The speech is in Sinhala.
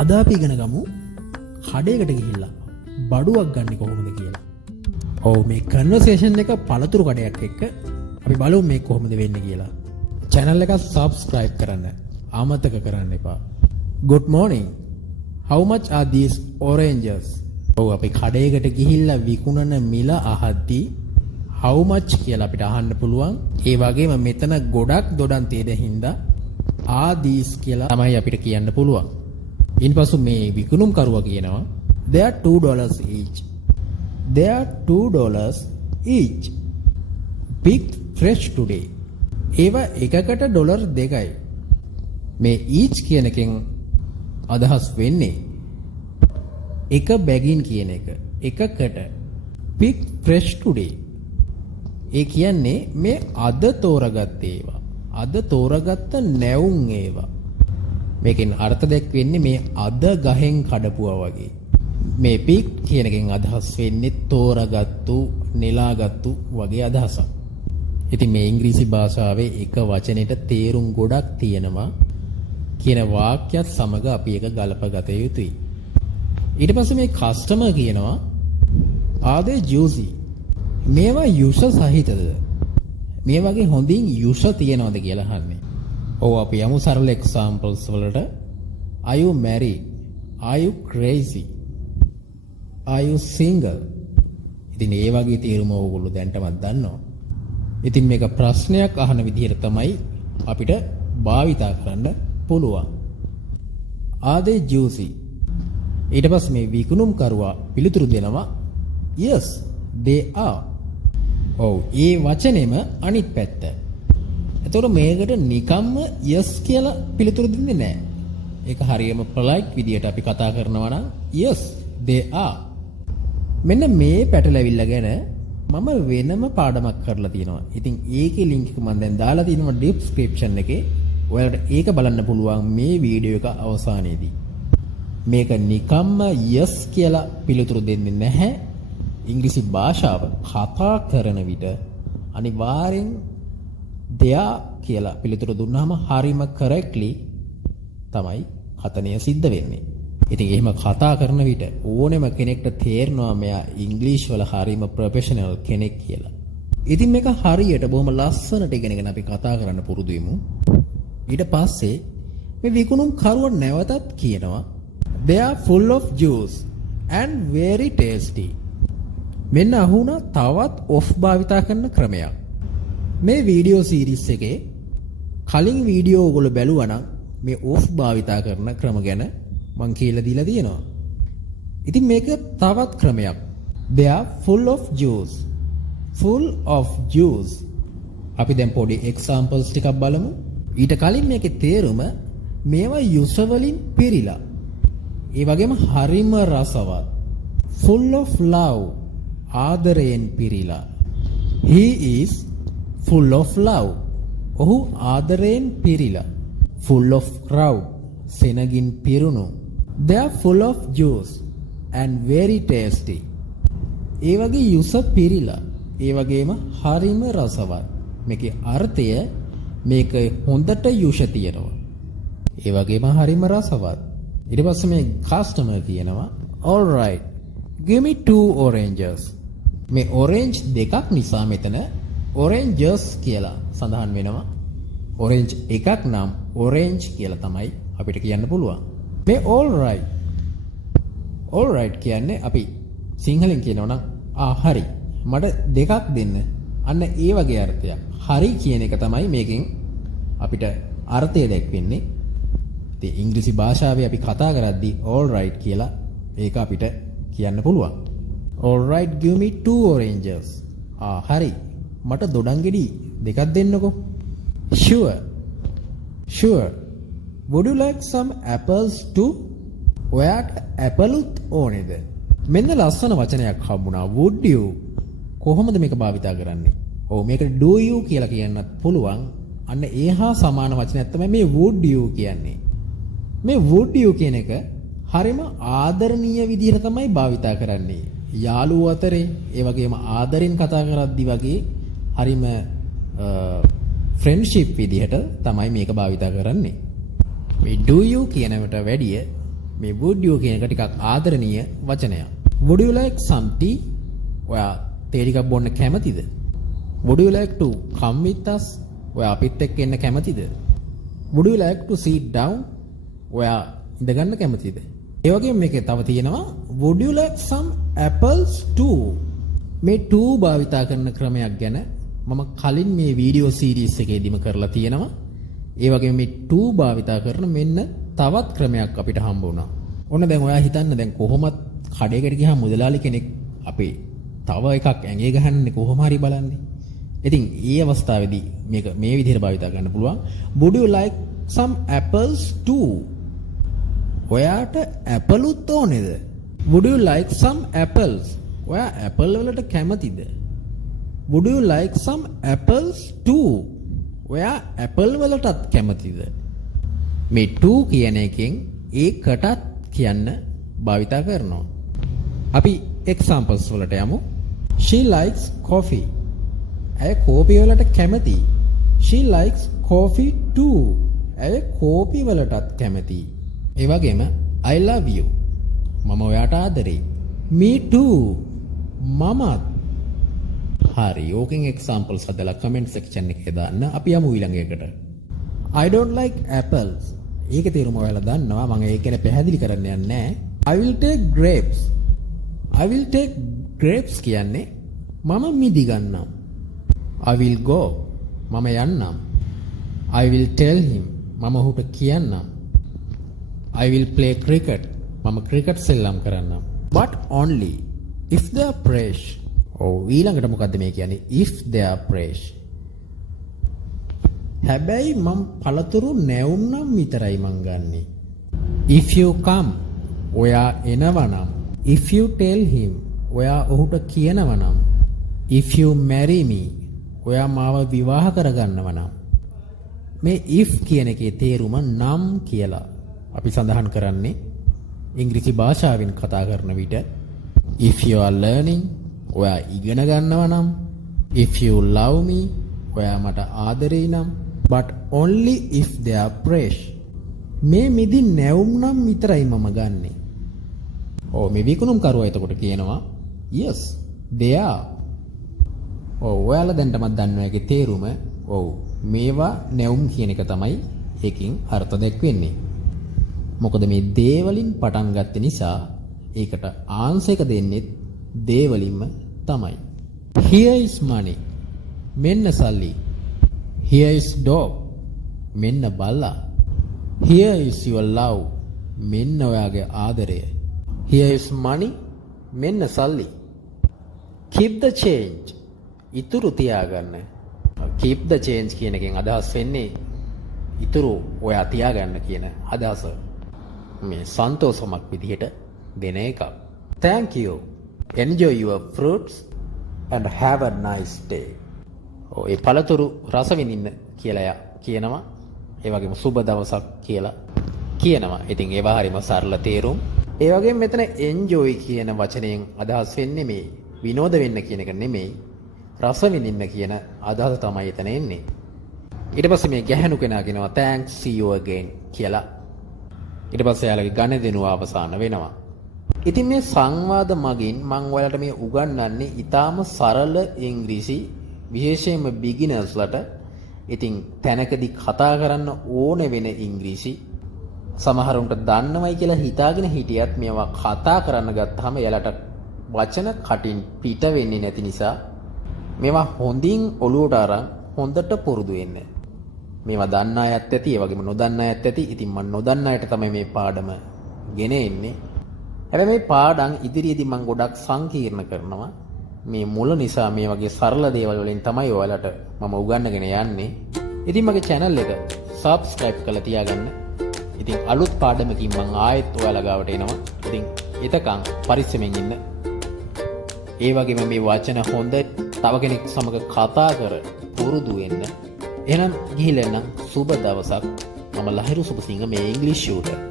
අද අපි ඉගෙන ගමු කඩේකට ගිහිල්ලා බඩුවක් ගන්න කොහොමද කියලා. ඔව් මේ කන්වර්සේෂන් එක පළතුරු කඩයක් එක්ක අපි බලමු මේ කොහොමද වෙන්නේ කියලා. channel එක subscribe කරන්න අමතක කරන්න එපා. Good morning. How much are these oranges? ඔව් අපි කඩේකට ගිහිල්ලා විකුණන මිල අහද්දී how much කියලා අපිට අහන්න පුළුවන්. ඒ වගේම මෙතන ගොඩක් දොඩම් තියෙන හින්දා are these කියලා තමයි අපිට කියන්න පුළුවන්. ඉන්පසු මේ විකුණුම් කරුවා කියනවා they are $2 each. They are $2 each. Picked fresh today. ඒවා එකකට ඩොලර් 2යි. මේ each කියන එකෙන් අදහස් වෙන්නේ එක බැගින් කියන එක. එකකට picked fresh today. ඒ කියන්නේ මේ අද තෝරගත්ත ඒවා. අද තෝරගත්ත නැවුම් ඒවා. මේකෙන් අර්ථ දැක්වෙන්නේ මේ අද ගහෙන් කඩපුවා වගේ. මේ picked කියන එකෙන් අදහස් වෙන්නේ තෝරගත්තු, නෙලාගත්තු වගේ අදහසක්. ඉතින් මේ ඉංග්‍රීසි භාෂාවේ එක වචනෙට තේරුම් ගොඩක් තියෙනවා කියන වාක්‍යයත් සමග අපි ඒක ගලපගත යුතුයි. ඊට පස්සේ මේ කස්ටමර් කියනවා are they juicy? මේවා යුෂ සහිතද? මේ වගේ හොඳින් යුෂ තියනවද කියලා අහන්නේ. ඔව් අපි යමු සරල examples වලට. Are you married? Are you crazy? Are you single? ඉතින් මේ වගේ තේරුම ඕගොල්ලෝ දැන්ටමත් දන්නවා. ඉතින් මේක ප්‍රශ්නයක් අහන විදිහට තමයි අපිට භාවිතා කරන්න පුළුවන්. Are they juicy? ඊට පස්සේ මේ විකුණුම් කරුවා පිළිතුරු දෙනවා yes they are. ඔව් ඒ වචනේම අනිත් පැත්ත. එතකොට මේකට නිකම්ම yes කියලා පිළිතුරු දෙන්නේ නැහැ. ඒක හරියම polite විදියට අපි කතා කරනවා නම් yes they are. මෙන්න මේ පැටලවිල්ල ගැන මම වෙනම පාඩමක් කරලා තියෙනවා. ඉතින් ඒකේ link එක මම දැන් දාලා තියෙනවා description එකේ. ඔයාලට ඒක බලන්න පුළුවන් මේ වීඩියෝ එක අවසානයේදී. මේක නිකම්ම yes කියලා පිළිතුරු දෙන්නේ නැහැ. ඉංග්‍රීසි භාෂාව කතා කරන විට අනිවාර්යෙන් they are කියලා පිළිතුරු දුන්නාම හරිම correctly තමයි කතනය සිද්ධ වෙන්නේ. ඉතින් එහෙම කතා කරන විට ඕනෙම කෙනෙක්ට තේරෙනවා මෙයා ඉංග්‍රීසි වල හරිම ප්‍රොෆෙෂනල් කෙනෙක් කියලා. ඉතින් මේක හරියට බොහොම ලස්සනට ඉගෙනගෙන අපි කතා කරන්න පුරුදු වෙමු. ඊට පස්සේ මේ විකුණුම් කරුවා නැවතත් කියනවා they are full of juice and very tasty. මෙන්න අහුණා තවත් off භාවිතා කරන ක්‍රමයක්. මේ වීඩියෝ සීරීස් එකේ කලින් වීඩියෝ ඔයගොල්ලෝ බැලුවා නම් මේ off භාවිතා කරන ක්‍රම ගැන මං කියලා දීලා තියෙනවා. ඉතින් මේක තවත් ක්‍රමයක්. they are full of juice. full of juice. අපි දැන් පොඩි examples ටිකක් බලමු. ඊට කලින් මේකේ තේරුම මේවා යුස වලින් පිරීලා. ඒ වගේම හරිම රසවත්. full of love. ආදරයෙන් පිරීලා. he is full of love. ඔහු ආදරයෙන් පිරීලා. full of crowd. සෙනගින් පිරුණු. they are full of juice and very tasty. ඒ වගේ යුස පිරීලා. ඒ වගේම හරිම රසවත්. මේකේ අර්ථය මේක හොඳට යුෂ තියෙනවා. ඒ වගේම හරිම රසවත්. ඊට පස්සේ මේ කස්ටමර් කියනවා all right give me 2 oranges. මේ orange දෙකක් නිසා මෙතන oranges කියලා සඳහන් වෙනවා. orange එකක් නම් orange කියලා තමයි අපිට කියන්න පුළුවන්. මේ all right කියන්නේ අපි සිංහලෙන් කියනවා නම් හරි මට දෙකක් දෙන්න. අන්න ඒ වගේ අර්ථයක්. හරි කියන එක තමයි මේකෙන් අපිට අර්ථය දැක්වෙන්නේ. ඉතින් ඉංග්‍රීසි භාෂාවේ අපි කතා කරද්දී all right කියලා ඒක අපිට කියන්න පුළුවන්. all right give me 2 oranges. හරි මට දොඩම් ගෙඩි දෙකක් දෙන්නකෝ. sure would you like some apples too? ඔයාට ඇපලුත් ඕනේද? මෙන්න ලස්සන වචනයක් හම්බුණා would you. කොහොමද මේක භාවිතා කරන්නේ? ඔව් මේකට do you කියලා කියන්නත් පුළුවන්. අන්න ඒහා සමාන වචනයක් තමයි මේ would you කියන්නේ. මේ would you කියන එක හරිම ආදරණීය විදිහට තමයි භාවිතා කරන්නේ. යාළුවෝ අතරේ ඒ වගේම ආදරෙන් කතා කරද්දි වගේ හරිම friendship විදිහට තමයි මේක භාවිතා කරන්නේ. මේ do you කියනකට වැඩිය මේ would you කියන එක ටිකක් ආදරණීය වචනයක්. Would you like some tea? ඔයා තේ ටිකක් බොන්න කැමතිද? Would you like to come with us? ඔයා අපිත් එක්ක එන්න කැමතිද? Would you like to sit down? ඔයා ඉඳ ගන්න කැමතිද? ඒ වගේම මේකේ තව තියෙනවා would you like some apples too? මේ to භාවිතා කරන ක්‍රමයක් ගැන මම කලින් මේ වීඩියෝ සීරීස් එකේදීම කරලා තියෙනවා. ඒ වගේම මේ to භාවිතා කරන මෙන්න තවත් ක්‍රමයක් අපිට හම්බ වුණා. ඔන්න දැන් ඔයා හිතන්න දැන් කොහොමත් කඩේකට ගියාම මුදලාලි කෙනෙක් අපේ තව එකක් ඇඟේ ගහන්නේ කොහොම හරි බලන්නේ. ඉතින් ඒ අවස්ථාවේදී මේක මේ විදිහට භාවිතා කරන්න පුළුවන්. Would you like some apples too? ඔයාට ඇපලුත් ඕනේද? Would you like some apples? ඔයා ඇපල් වලට කැමතිද? Would you like some apples too? ඔයා ඇපල් වලටත් කැමතිද? මේ to කියන එකෙන් ඒකටත් කියන්න භාවිතා කරනවා. අපි examples වලට යමු. She likes coffee. ඇය කෝපි වලට කැමති. She likes coffee too. ඇය කෝපි වලටත් කැමති. ඒ වගේම I love you. මම ඔයාට ආදරෙයි. Me too. මමත්. හරි. ඕකෙන් examples හදලා comment section එකේ දාන්න. අපි යමු ඊළඟ එකට. I don't like apples. ඒකේ තේරුම ඔයාලා දන්නවා. මම ඒක ගැන පැහැදිලි කරන්න යන්නේ නැහැ. I will take grapes. I will take grapes කියන්නේ මම මිදි ගන්නම්. I will go. මම යන්නම්. I will tell him. මම ඔහුට කියන්නම්. I will play cricket. මම cricket සෙල්ලම් කරන්නම්. But only if they are fresh. ඊළඟට මොකද්ද මේ කියන්නේ? If they are fresh. හැබැයි මම පළතුරු නැවුම් නම් විතරයි මං ගන්නෙ. If you come. ඔයා එනවනම්. If you tell him. ඔයා ඔහුට කියනවනම්. If you marry me. ඔයා මාව විවාහ කරගන්නවනම්. මේ if කියන එකේ තේරුම නම් කියලා අපි සඳහන් කරන්නේ ඉංග්‍රීසි භාෂාවෙන් කතා කරන විට if you are learning ඔයා ඉගෙන ගන්නවා නම් if you love me ඔයා මට ආදරෙයි නම් but only if they are fresh මේ මිදි නැවුම් නම් විතරයි මම ගන්නෙ. මේ විකුණුම් කරුවා එතකොට කියනවා yes they are. ඔයාලා දැන්ටමත් දන්නවා ඒකේ තේරුම. මේවා නැවුම් කියන එක තමයි ඒකින් අර්ථ දැක්වෙන්නේ. මොකද මේ දේ වලින් පටන් ගත්ත නිසා ඒකට ආන්සර් එක දෙන්නේ දේ වලින්ම තමයි. Here is money. මෙන්න සල්ලි. Here is dog. මෙන්න බල්ලා. Here is your love. මෙන්න ඔයාගේ ආදරය. Here is money. මෙන්න සල්ලි. Keep the change. ඉතුරු තියාගන්න. Keep the change කියන එකෙන් අදහස් වෙන්නේ ඉතුරු ඔයා තියාගන්න කියන අදහස. මේ සන්තෝෂමක් විදිහට දෙන එකක්. Thank you. Enjoy your fruits and have a nice day. ඒ පළතුරු රස විඳින්න කියලා කියනවා. ඒ වගේම සුබ දවසක් කියලා කියනවා. ඉතින් ඒවා හරිම සරල තේරුම්. ඒ වගේම මෙතන enjoy කියන වචනයෙන් අදහස් වෙන්නේ මේ විනෝද වෙන්න කියන එක නෙමෙයි. රස විඳින්න කියන අදහස තමයි එතන එන්නේ. ඊට පස්සේ මේ ගැහණු කෙනා කියනවා thanks see you again කියලා. ඊට පස්සේ යාළුවගේ ගනුදෙනුව අවසන් වෙනවා. ඉතින් මේ සංවාද මගින් මම ඔයාලට මේ උගන්වන්නේ ඊටාම සරල ඉංග්‍රීසි විශේෂයෙන්ම බිග්ිනර්ස්ලට. ඉතින් තැනකදී කතා කරන්න ඕන වෙන ඉංග්‍රීසි සමහරුන්ට දන්නවයි කියලා හිතාගෙන හිටියත් මේවා කතා කරන්න ගත්තාම එයාලට වචන කටින් පිට වෙන්නේ නැති නිසා මේවා හොඳින් ඔලුවට අරන් හොඳට පුරුදු වෙන්න. මේවා දන්න අයත් ඇති, ඒ වගේම නොදන්න අයත් ඇති. ඉතින් මම නොදන්න අයට තමයි මේ පාඩම ගෙන එන්නේ. හැබැයි මේ පාඩම් ඉදිරියේදී මම ගොඩක් සංකීර්ණ කරනවා. මේ මුල නිසා මේ වගේ සරල දේවල් වලින් තමයි ඔයාලට මම උගන්වගෙන යන්නේ. ඉතින් මගේ channel එක subscribe කරලා තියාගන්න. ඉතින් අලුත් පාඩමකින් මම ආයෙත් ඔයාලා ගාවට එනවා. ඉතින් එතකන් පරිස්සමෙන් ඉන්න. ඒ වගේම මේ වචන හොඳ තව කෙනෙක් සමග කතා කර පුරුදු වෙන්න. එහෙනම් ගිහිල්ලා නම් සුබ දවසක්. මම ලහිරු සුබසිංහ මේ ඉංග්‍රීසි ෂූටර්.